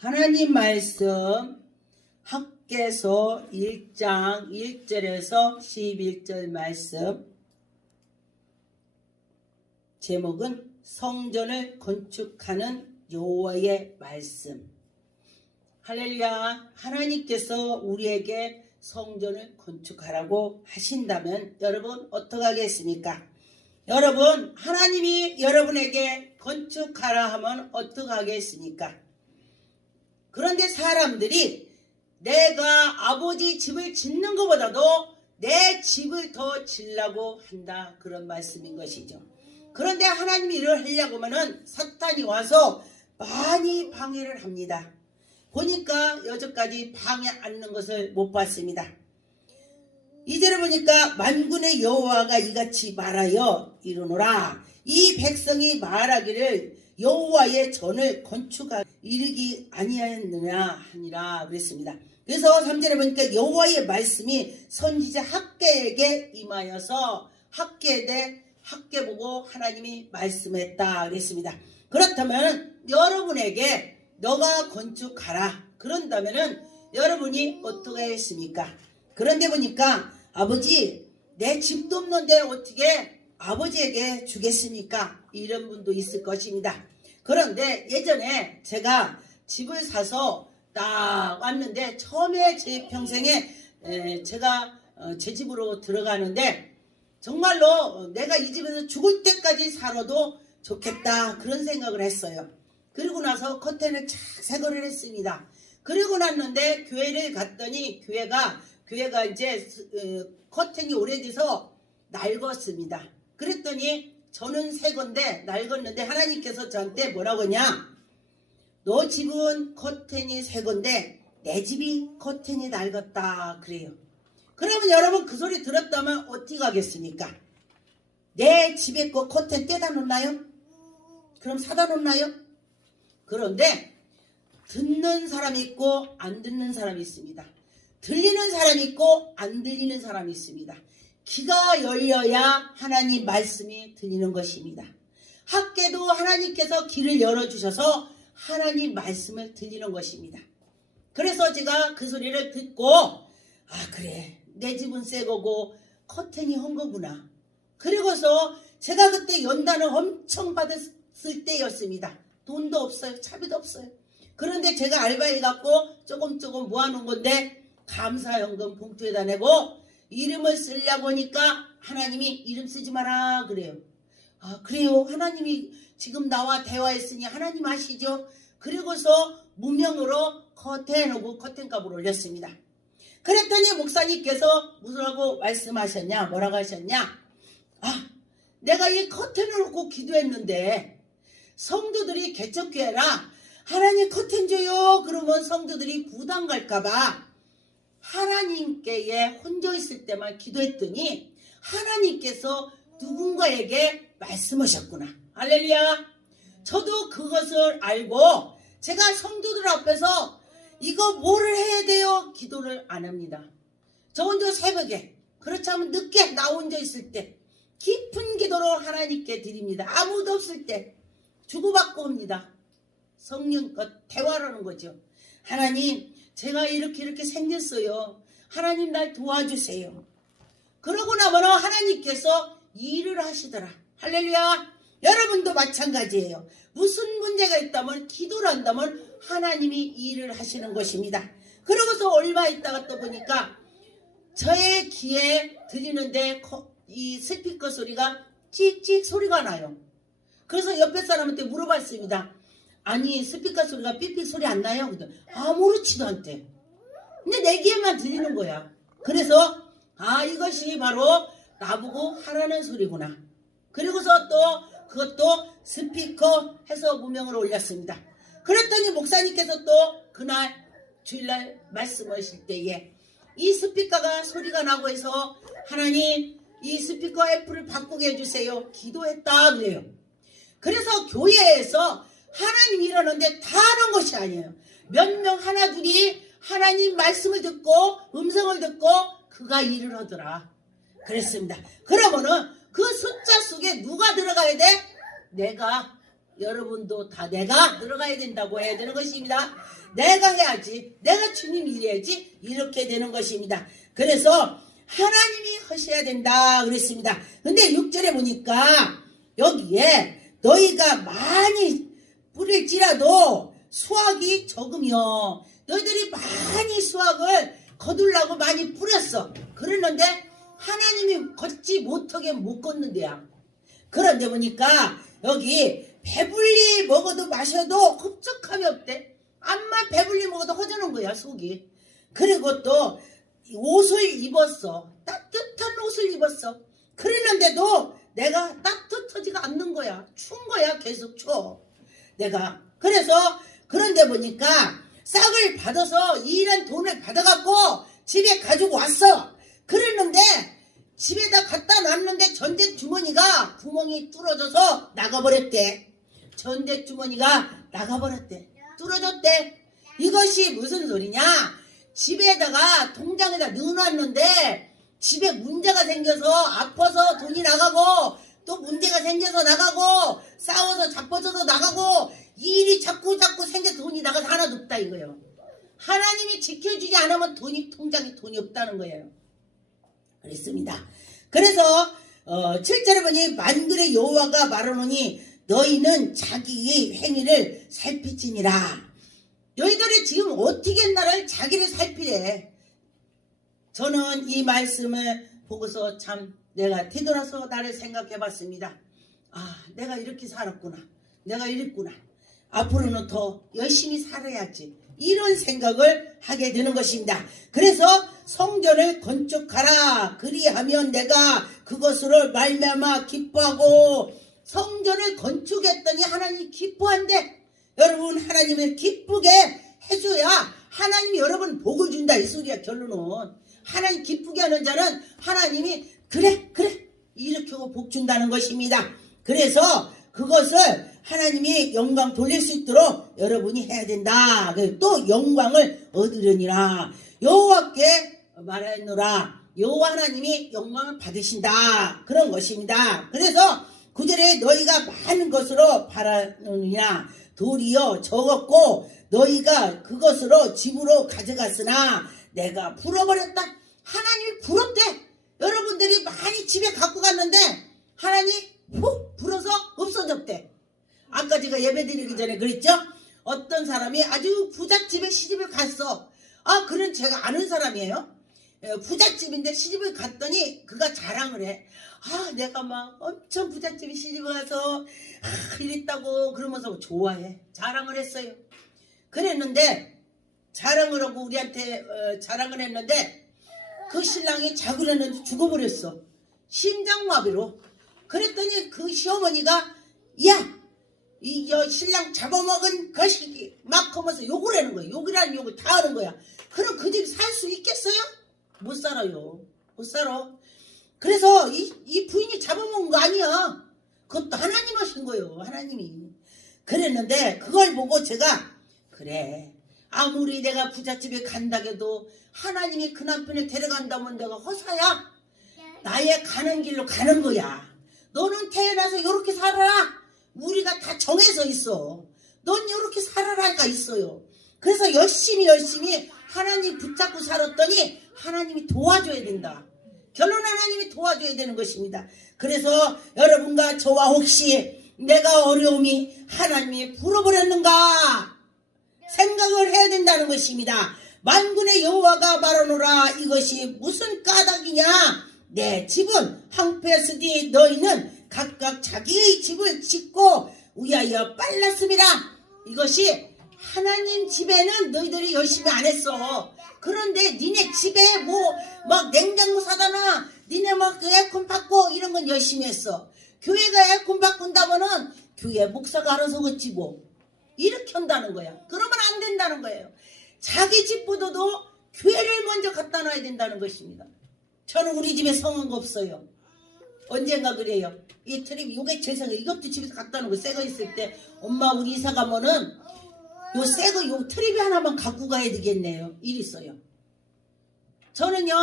하나님 말씀 학개서 1장 1절에서 11절 말씀, 제목은 성전을 건축하는 여호와의 말씀. 할렐루야. 하나님께서 우리에게 성전을 건축하라고 하신다면 여러분 어떻게 하겠습니까? 여러분, 하나님이 여러분에게 건축하라 하면 어떻게 하겠습니까? 그런데 사람들이 내가 아버지 집을 짓는 것보다도 내 집을 더 지으려고 한다, 그런 말씀인 것이죠. 그런데 하나님이 이를 하려고 하면 사탄이 와서 많이 방해를 합니다. 보니까 여기까지 방해 않는 것을 못 봤습니다. 이제를 보니까 만군의 여호와가 이같이 말하여 이르노라. 이 백성이 말하기를 여호와의 전을 건축하 이르기 아니하였느냐 하니라 그랬습니다. 그래서 3절에 보니까 여호와의 말씀이 선지자 학개에게 임하여서 학개 보고 하나님이 말씀했다 그랬습니다. 그렇다면 여러분에게 너가 건축하라 그런다면은 여러분이 어떻게 했습니까? 그런데 보니까 아버지 내 집도 없는데 어떻게 아버지에게 주겠습니까? 이런 분도 있을 것입니다. 그런데 예전에 제가 집을 사서 딱 왔는데 처음에 제 평생에 제가 제 집으로 들어가는데 정말로 내가 이 집에서 죽을 때까지 살아도 좋겠다 그런 생각을 했어요. 그리고 나서 커튼을 착 새거를 했습니다. 그리고 났는데 교회를 갔더니 교회가 이제 커튼이 오래돼서 낡았습니다. 그랬더니 저는 새 건데 낡았는데 하나님께서 저한테 뭐라고 하냐, 너 집은 커튼이 새 건데 내 집이 커튼이 낡았다 그래요. 그러면 여러분 그 소리 들었다면 어떻게 하겠습니까? 내 집에 거 커튼 떼다 놓나요? 그럼 사다 놓나요? 그런데 듣는 사람이 있고 안 듣는 사람이 있습니다. 들리는 사람이 있고 안 들리는 사람이 있습니다. 귀가 열려야 하나님 말씀이 들리는 것입니다. 학개도 하나님께서 귀를 열어주셔서 하나님 말씀을 들리는 것입니다. 그래서 제가 그 소리를 듣고 그래 내 집은 새 거고 커튼이 헌 거구나. 그리고서 제가 그때 연단을 엄청 받았을 때였습니다. 돈도 없어요. 차비도 없어요. 그런데 제가 알바해갖고 조금 모아놓은 건데 감사연금 봉투에다 내고 이름을 쓰려고 하니까 하나님이 이름 쓰지 마라 그래요. 그래요. 하나님이 지금 나와 대화했으니 하나님 아시죠? 그리고서 무명으로 커튼하고 커튼값을 올렸습니다. 그랬더니 목사님께서 뭐라고 말씀하셨냐, 뭐라고 하셨냐, 내가 이 커튼을 놓고 기도했는데 성도들이 개척교회라 하나님 커튼 줘요 그러면 성도들이 부담 갈까봐 하나님께 혼자 있을 때만 기도했더니 하나님께서 누군가에게 말씀하셨구나. 할렐루야. 저도 그것을 알고 제가 성도들 앞에서 이거 뭐를 해야 돼요? 기도를 안 합니다. 저 혼자 새벽에, 그렇지 않으면 늦게 나 혼자 있을 때 깊은 기도로 하나님께 드립니다. 아무도 없을 때 주고받고 합니다. 성령과 대화를 하는 거죠. 하나님, 제가 이렇게 생겼어요. 하나님 날 도와주세요. 그러고 나면 하나님께서 일을 하시더라. 할렐루야. 여러분도 마찬가지예요. 무슨 문제가 있다면 기도를 한다면 하나님이 일을 하시는 것입니다. 그러고서 얼마 있다가 또 보니까 저의 귀에 들리는데 이 스피커 소리가 찍찍 소리가 나요. 그래서 옆에 사람한테 물어봤습니다. 아니 스피커 소리가 삑삑 소리 안 나요? 아무렇지도 않대. 근데 내 귀에만 들리는 거야. 그래서 이것이 바로 나보고 하라는 소리구나. 그리고서 또 그것도 스피커 해서 무명을 올렸습니다. 그랬더니 목사님께서 또 그날 주일날 말씀하실 때에 이 스피커가 소리가 나고 해서 하나님 이 스피커 애플을 바꾸게 해주세요. 기도했다 그래요. 그래서 교회에서 하나님이 이러는데 다 하는 것이 아니에요. 몇 명 하나 둘이 하나님 말씀을 듣고 음성을 듣고 그가 일을 하더라 그랬습니다. 그러면은 그 숫자 속에 누가 들어가야 돼? 내가 여러분도 다 내가 들어가야 된다고 해야 되는 것입니다. 내가 해야지, 내가 주님이 이래야지, 이렇게 되는 것입니다. 그래서 하나님이 하셔야 된다 그랬습니다. 근데 6절에 보니까 여기에 너희가 많이 뿌릴지라도 수확이 적으며, 너희들이 많이 수확을 거두려고 많이 뿌렸어. 그랬는데 하나님이 걷지 못하게 못 걷는데야. 그런데 보니까 여기 배불리 먹어도 마셔도 흡족함이 없대. 암만 배불리 먹어도 허전한 거야, 속이. 그리고 또 옷을 입었어. 따뜻한 옷을 입었어. 그랬는데도 내가 따뜻하지가 않는 거야. 추운 거야. 계속 추워. 내가. 그래서 그런데 보니까 싹을 받아서 일한 돈을 받아갖고 집에 가지고 왔어. 그랬는데 집에다 갖다 놨는데 전대주머니가 구멍이 뚫어져서 나가버렸대. 전대주머니가 나가버렸대. 뚫어졌대. 이것이 무슨 소리냐? 집에다가 통장에다 넣어놨는데 집에 문제가 생겨서 아파서 돈이 나가고, 또 문제가 생겨서 나가고, 싸워서 자빠져서 나가고, 일이 자꾸 생겨서 돈이 나가서 하나도 없다 이거예요. 하나님이 지켜주지 않으면 통장에 돈이 없다는 거예요. 그랬습니다. 그래서 7절에 보니 만군의 여호와가 말하노니 너희는 자기의 행위를 살피지니라. 너희들이 지금 어떻게 나를 자기를 살피래. 저는 이 말씀을 보고서 참 내가 뒤돌아서 나를 생각해 봤습니다. 아, 내가 이렇게 살았구나. 내가 이랬구나. 앞으로는 더 열심히 살아야지. 이런 생각을 하게 되는 것입니다. 그래서 성전을 건축하라. 그리하면 내가 그것으로 말미암아 기뻐하고. 성전을 건축했더니 하나님이 기뻐한대. 여러분, 하나님을 기쁘게 해줘야 하나님이 여러분 복을 준다 이 소리야. 결론은 하나님 기쁘게 하는 자는 하나님이 그래 이렇게 하고 복 준다는 것입니다. 그래서 그것을 하나님이 영광 돌릴 수 있도록 여러분이 해야 된다. 또 영광을 얻으려니라. 여호와께 말하노라. 여호와 하나님이 영광을 받으신다. 그런 것입니다. 그래서 9절에 너희가 많은 것으로 바라느니라. 도리어 적었고 너희가 그것으로 집으로 가져갔으나 내가 불어버렸다. 하나님이 불었대. 여러분들이 많이 집에 갖고 갔는데 하나님 푹 불어서 없어졌대. 아까 제가 예배드리기 전에 그랬죠? 어떤 사람이 아주 부잣집에 시집을 갔어. 아, 그런 제가 아는 사람이에요. 부잣집인데 시집을 갔더니 그가 자랑을 해. 아, 내가 막 엄청 부잣집에 시집을 가서 이랬다고 그러면서 좋아해. 자랑을 했어요. 그랬는데 자랑을 하고 우리한테 자랑을 했는데 그 신랑이 자고 했는데 죽어버렸어. 심장마비로. 그랬더니 그 시어머니가 야, 이 신랑 잡아먹은 거시기 막 하면서 욕을 하는 거야. 욕이라는 욕을 다 하는 거야. 그럼 그 집 살 수 있겠어요? 못 살아요. 못 살아. 그래서 이 부인이 잡아먹은 거 아니야. 그것도 하나님 하신 거예요. 하나님이. 그랬는데 그걸 보고 제가 그래. 아무리 내가 부잣집에 간다해도 하나님이 그 남편을 데려간다면 내가 허사야. 나의 가는 길로 가는 거야. 너는 태어나서 이렇게 살아라. 우리가 다 정해서 있어. 넌 이렇게 살아라가 있어요. 그래서 열심히 하나님 붙잡고 살았더니 하나님이 도와줘야 된다. 결론 하나님이 도와줘야 되는 것입니다. 그래서 여러분과 저와 혹시 내가 어려움이 하나님이 불어버렸는가 생각을 해야 된다는 것입니다. 만군의 여호와가 말하노라. 이것이 무슨 까닭이냐. 내 집은 황폐하으니 너희는 각각 자기의 집을 짓고 위하여 빨랐습니다. 이것이 하나님 집에는 너희들이 열심히 안 했어. 그런데 니네 집에 뭐 막 냉장고 사다 놔. 니네 막 에어컨 바꿔 이런 건 열심히 했어. 교회가 에어컨 바꾼다면은 교회 목사가 알아서 걷지 뭐. 이렇게 한다는 거야. 그러면 안 된다는 거예요. 자기 집보다도 교회를 먼저 갖다 놔야 된다는 것입니다. 저는 우리 집에 성한 거 없어요. 언젠가 그래요. 이 트립 요게 제 생각. 이것도 집에서 갖다 놓은 거 새 거 있을 때 엄마 우리 이사 가면은 요 새 거 요 트립이 하나만 갖고 가야 되겠네요. 일 있어요. 저는요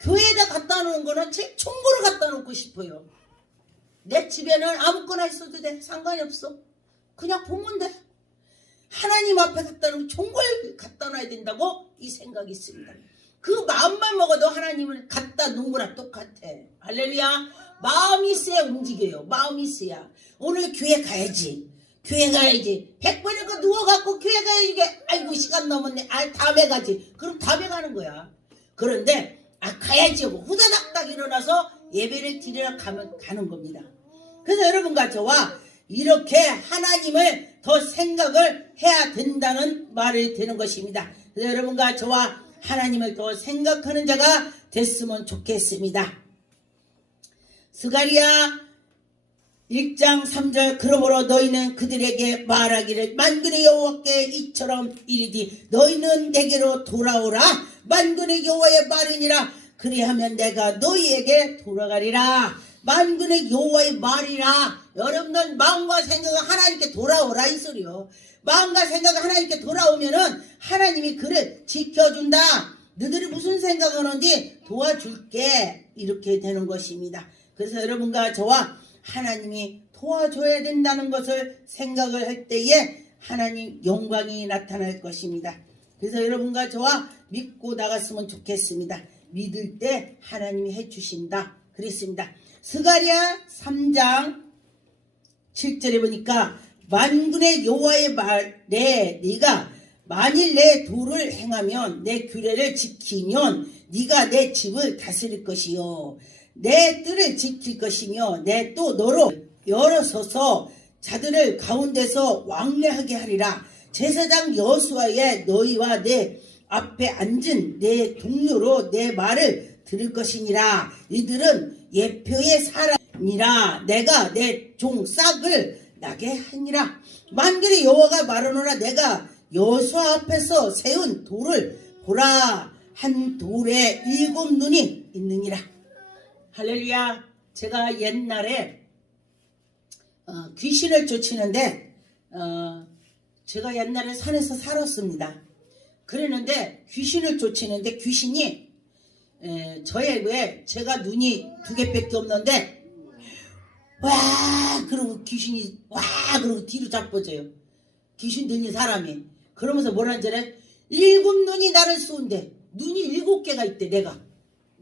교회에다 갖다 놓은 거는 제 총고를 갖다 놓고 싶어요. 내 집에는 아무거나 있어도 돼. 상관이 없어. 그냥 보면 돼. 하나님 앞에 갖다 놓으면 종걸 갖다 놔야 된다고 이 생각이 있습니다. 그 마음만 먹어도 하나님을 갖다 놓은 거랑 똑같아. 할렐루야. 마음이 있어야 움직여요. 마음이 있어야. 오늘 교회 가야지. 교회 가야지. 100번이니까 누워갖고 교회 가야지. 이게 아이고 시간 넘었네. 다음에 가지. 그럼 다음에 가는 거야. 그런데 가야지 하고 후다닥 딱 일어나서 예배를 드리러 가는 겁니다. 그래서 여러분과 저와 이렇게 하나님을 더 생각을 해야 된다는 말이 되는 것입니다. 그래서 여러분과 저와 하나님을 더 생각하는 자가 됐으면 좋겠습니다. 스가랴 1장 3절 그러므로 너희는 그들에게 말하기를 만군의 여호와께 이처럼 이르디 너희는 내게로 돌아오라 만군의 여호와의 말이니라 그리하면 내가 너희에게 돌아가리라. 만군의 여호와의 말이라. 여러분들 마음과 생각을 하나님께 돌아오라 이 소리요. 마음과 생각을 하나님께 돌아오면은 하나님이 그를 지켜준다. 너희들이 무슨 생각하는지 도와줄게. 이렇게 되는 것입니다. 그래서 여러분과 저와 하나님이 도와줘야 된다는 것을 생각을 할 때에 하나님 영광이 나타날 것입니다. 그래서 여러분과 저와 믿고 나갔으면 좋겠습니다. 믿을 때 하나님이 해주신다. 그랬습니다. 스가랴 3장 7절에 보니까 만군의 여호와의 말에 네가 만일 내 도를 행하면 내 규례를 지키면 네가 내 집을 다스릴 것이요 내 뜰을 지킬 것이며 내 또 너로 열어서서 자들을 가운데서 왕래하게 하리라. 제사장 여호수아의 너희와 내 앞에 앉은 내 동료로 내 말을 들을 것이니라. 이들은 예표의 사람이라. 내가 내 종 싹을 나게 하니라. 만군의 여호와가 말하노라. 내가 여호수아 앞에서 세운 돌을 보라. 한 돌에 7 눈이 있느니라. 할렐루야. 제가 옛날에 귀신을 쫓이는데 제가 옛날에 산에서 살았습니다. 그랬는데 귀신을 쫓이는데 귀신이 저의 왜 제가 눈이 2개밖에 없는데 와 그러고 귀신이 와 그러고 뒤로 자빠져요. 귀신 들린 사람이 그러면서 뭐라는 줄 알아요? 7 눈이 나를 쏘는데 눈이 7개가 있대. 내가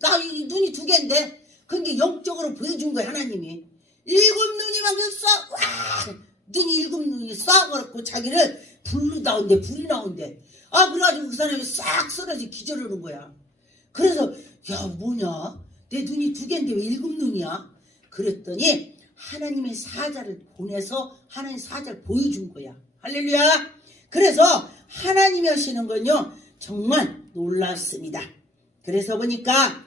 나 눈이 2개인데 그게 영적으로 보여준 거야. 하나님이 7 눈이만 쏴 와 눈이 7 눈이 쏴갖고 자기를 불이 나온대. 그래가지고 그 사람이 싹 쓰러져 기절하는 거야. 그래서 야 뭐냐 내 눈이 2개인데 왜 7 눈이야? 그랬더니 하나님의 사자를 보내서 하나님 사자를 보여준 거야. 할렐루야. 그래서 하나님이 하시는 건요 정말 놀랐습니다. 그래서 보니까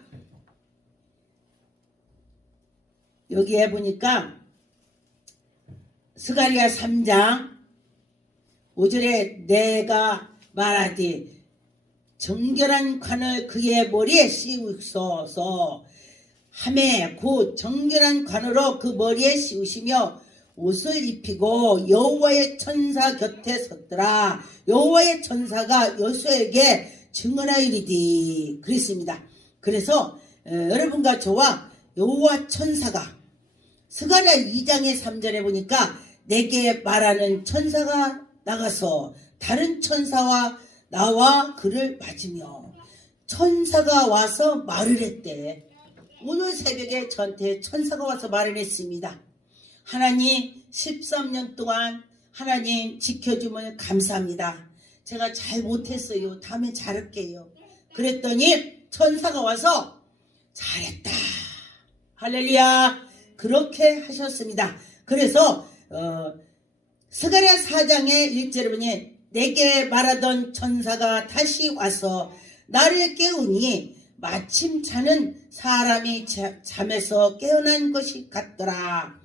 여기에 보니까 스가랴 3장 5절에 내가 말하되 정결한 관을 그의 머리에 씌우소서 하매 곧 정결한 관으로 그 머리에 씌우시며 옷을 입히고 여호와의 천사 곁에 섰더라. 여호와의 천사가 여수에게 증언하이리디. 그랬습니다. 그래서 여러분과 저와 여호와 천사가 스가랴 2장의 3절에 보니까 내게 말하는 천사가 나가서 다른 천사와 나와 그를 맞으며 천사가 와서 말을 했대. 오늘 새벽에 저한테 천사가 와서 말을 했습니다. 하나님 13년 동안 하나님 지켜주면 감사합니다. 제가 잘 못했어요. 다음에 잘할게요. 그랬더니 천사가 와서 잘했다. 할렐루야. 그렇게 하셨습니다. 그래서 스가랴 4장의 1절에 보니 내게 말하던 천사가 다시 와서 나를 깨우니 마침 자는 사람이 잠에서 깨어난 것이 같더라.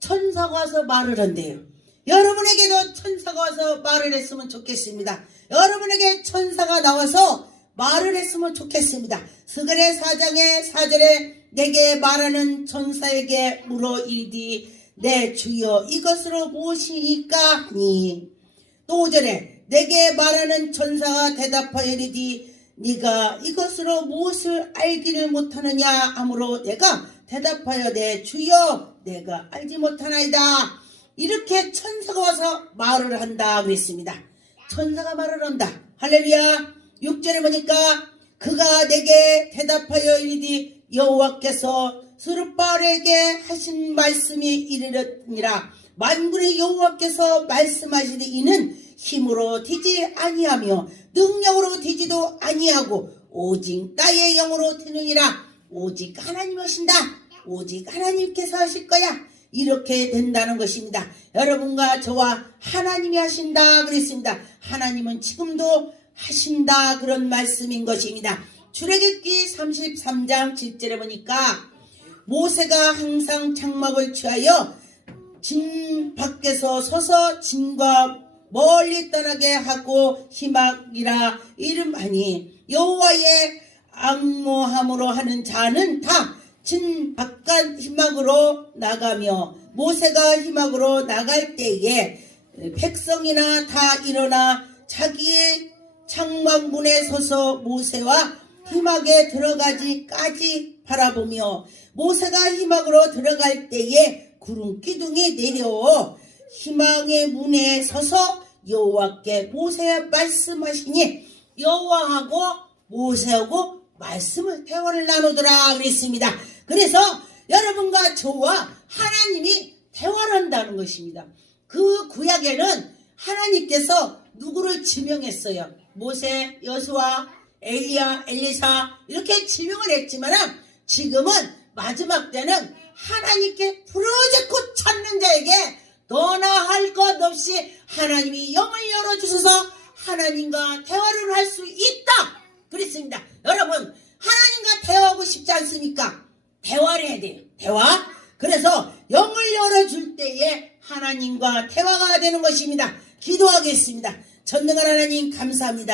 천사가 와서 말을 한대요. 여러분에게도 천사가 와서 말을 했으면 좋겠습니다. 여러분에게 천사가 나와서 말을 했으면 좋겠습니다. 스가랴 4장의 4절에 내게 말하는 천사에게 물어 이르디 내 주여 이것으로 무엇이니까 하니 또 5절에 내게 말하는 천사가 대답하여 이르디 네가 이것으로 무엇을 알기를 못하느냐 하므로 내가 대답하여 내 주여 내가 알지 못하나이다. 이렇게 천사가 와서 말을 한다 그랬습니다. 천사가 말을 한다. 할렐루야. 6절에 보니까 그가 내게 대답하여 이르되 여호와께서 스룹바벨에게 하신 말씀이 이르렀니라. 만군의 여호와께서 말씀하시되 이는 힘으로 되지 아니하며 능력으로 되지도 아니하고 오직 나의 영으로 되느니라. 오직 하나님 하신다. 오직 하나님께서 하실 거야. 이렇게 된다는 것입니다. 여러분과 저와 하나님이 하신다 그랬습니다. 하나님은 지금도 하신다 그런 말씀인 것입니다. 출애굽기 33장 7절에 보니까 모세가 항상 장막을 취하여 진 밖에서 서서 진과 멀리 떠나게 하고 희막이라 이름하니 여호와의 앙모함으로 하는 자는 다 진 바깥 희막으로 나가며 모세가 희막으로 나갈 때에 백성이나 다 일어나 자기의 장막문에 서서 모세와 희막에 들어가지까지 바라보며 모세가 희막으로 들어갈 때에 구름 기둥이 내려오 희망의 문에 서서 여호와께 모세에 말씀하시니 여호와하고 모세하고 말씀을 대화를 나누더라 그랬습니다. 그래서 여러분과 저와 하나님이 대화를 한다는 것입니다. 그 구약에는 하나님께서 누구를 지명했어요. 모세, 여수아, 엘리야, 엘리사 이렇게 지명을 했지만 지금은 마지막 때는 하나님께 부르짖고 찾는 자에게 너나 할 것 없이 하나님이 영을 열어주셔서 하나님과 대화를 할 수 있다 그랬습니다. 여러분 하나님과 대화하고 싶지 않습니까? 대화를 해야 돼요. 대화. 그래서 영을 열어줄 때에 하나님과 대화가 되는 것입니다. 기도하겠습니다. 전능한 하나님 감사합니다.